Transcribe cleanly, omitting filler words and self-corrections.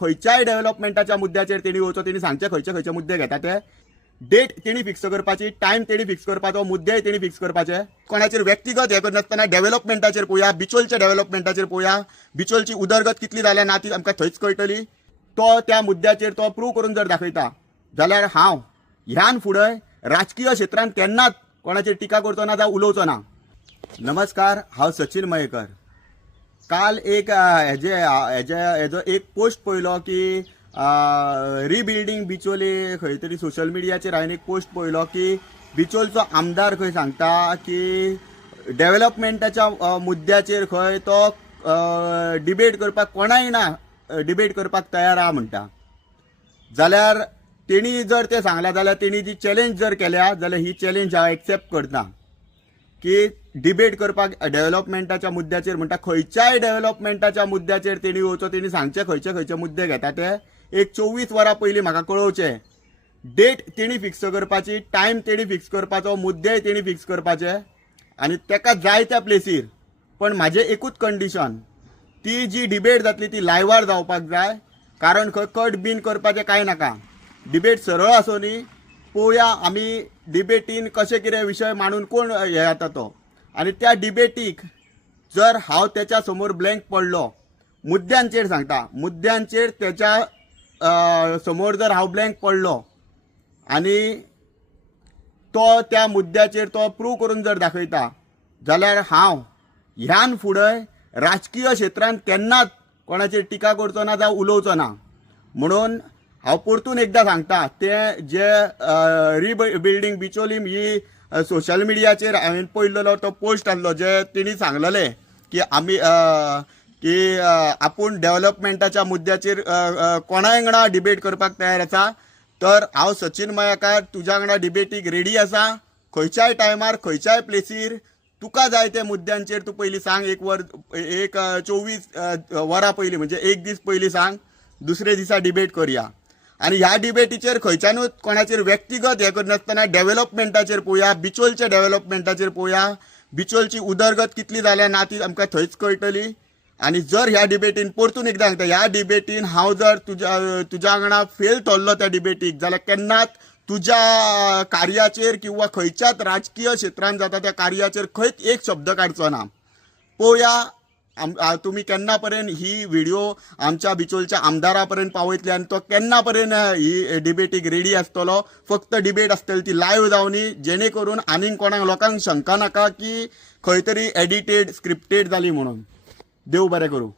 खंयच्याय डेव्हलपमेंटाच्या मुद्द्याचेर तेणी वचो, तेणी सांगचे खंयचे खंयचे मुद्दे घेता ते डेट तेणी फिक्स करपाची, टायम तेणी फिक्स करपाचो, मुद्दे तेणी फिक्स करपाचे. कोणाचेर व्यक्तिगत हे करनासतना डेव्हलपमेंटाचेर पळोवया, बिचोलच्या डेव्हलपमेंटाचेर पळोवया. बिचोलची उदरगत कितली जाल्या ना ती आमकां थंयच कळटली. तो त्या मुद्द्याचेर तो प्रूव करून जर दाखयता जाल्यार हांव ह्यान फुडें राजकीय क्षेत्रांत केन्नाच कोणाचेर टिका करचो ना जावं उलोवचो ना. नमस्कार, हांव सचिन मयेकर. काल एक हेजो एक पोस्ट पळयलो की रिबिल्डिंग बिचोले खंय तरी सोशल मिडियाचेर हांवें एक पोस्ट पळयलो की बिचोलचो आमदार खंय सांगता की डेव्हलपमेंटाच्या मुद्द्याचेर खंय तो डिबेट करपाक कोणाय ना डिबेट करपाक तयार आहा म्हणटा. जाल्यार तेणी जर ते सांगला जाल्यार तेणी ती चॅलेंज जर केल्या जाल्यार ही चॅलेंज हांव एक्सेप्ट करता की डिबेट करपाक डेव्हलपमेंटाच्या मुद्द्याचेर म्हणटा. खंयच्याय डेव्हलपमेंटाच्या मुद्द्याचेर तेणी वचो, तेणी सांगचे खंयचे खंयचे मुद्दे घेता ते एक 24 वरां पयलीं म्हाका कळोवचे. डेट तेणी फिक्स करपाची, टायम तेणी फिक्स करपाचो, मुद्दे तेणी फिक्स करपाचे आनी तेका जाय त्या प्लेसीर. पण म्हाजें एकूच कंडिशन, ती जी डिबेट जातली ती लायव्हार जावपाक जाय. कारण खंय कट बीन करपाचें कांय नाका. डिबेट सरळ आसूं न्ही, पळोवया आमी डिबेटीन कशें कितें विशय मांडून कोण हे जाता तो. आनी त्या डिबेटीक जर हांव त्याच्या समोर ब्लँक पडलो, मुद्द्यांचेर सांगता, मुद्द्यांचेर त्याच्या समोर जर हांव ब्लँक पडलो आनी तो त्या मुद्द्याचेर तो प्रूव करून जर दाखयता जाल्यार हांव ह्यान फुडें राजकीय क्षेत्रांत केन्नाच कोणाचेर टिका करचो ना जावं उलोवचो ना. म्हणून हांव परतून एकदां सांगता, ते जे रिबिल्डिंग बिचोली ही सोशल मिडियाचेर हांवें पळयल्लो तो पोस्ट आसलो जे तेणी सांगलेले की आमी की आपूण डेव्हलपमेंटाच्या मुद्द्याचेर कोणाय वांगडा डिबेट करपाक तयार आसा. तर हांव सचिन मयेकर तुज्या वांगडा डिबेटीक रेडी आसा. खंयच्याय टायमार खंयच्याय प्लेसीर तुका जाय त्या मुद्द्यांचेर तूं पयलीं सांग. एक 24 वरां पयलीं म्हणजे एक दीस पयलीं सांग. दुसरे दिसा डिबेट करया. आनी ह्या डिबेटीचेर खंयच्यानूच कोणाचेर व्यक्तिगत हे करनासतना डेव्हलपमेंटाचेर पळोवया, बिचोलच्या डेव्हलपमेंटाचेर पळोवया. बिचोलची उदरगत कितली जाल्या ना ती आमकां थंयच कळटली. आनी जर ह्या डिबेटीन परतून एकदां सांगता, ह्या डिबेटीन हांव जर तुज्या वांगडा फेल थरलो त्या डिबेटीक जाल्यार केन्नाच तुज्या कार्याचेर किंवा खंयच्याच राजकीय क्षेत्रांत जाता त्या कार्याचेर खंयच एक शब्द काडचो ना. पळोवया तुमी केन्ना पर्यंत ही व्हिडिओ आमच्या बिचोलच्या आमदारा पर्यंत पावयतले आनी तो केन्ना पर्यंत ही डिबेटीक रेडी आसतलो. फक्त डिबेट आसतली ती लायव्ह जावनी, जेणे करून आनीक कोणाक लोकांक शंका नाका की खंय तरी एडिटेड स्क्रिप्टेड जाली म्हणून. देव बरें करूं.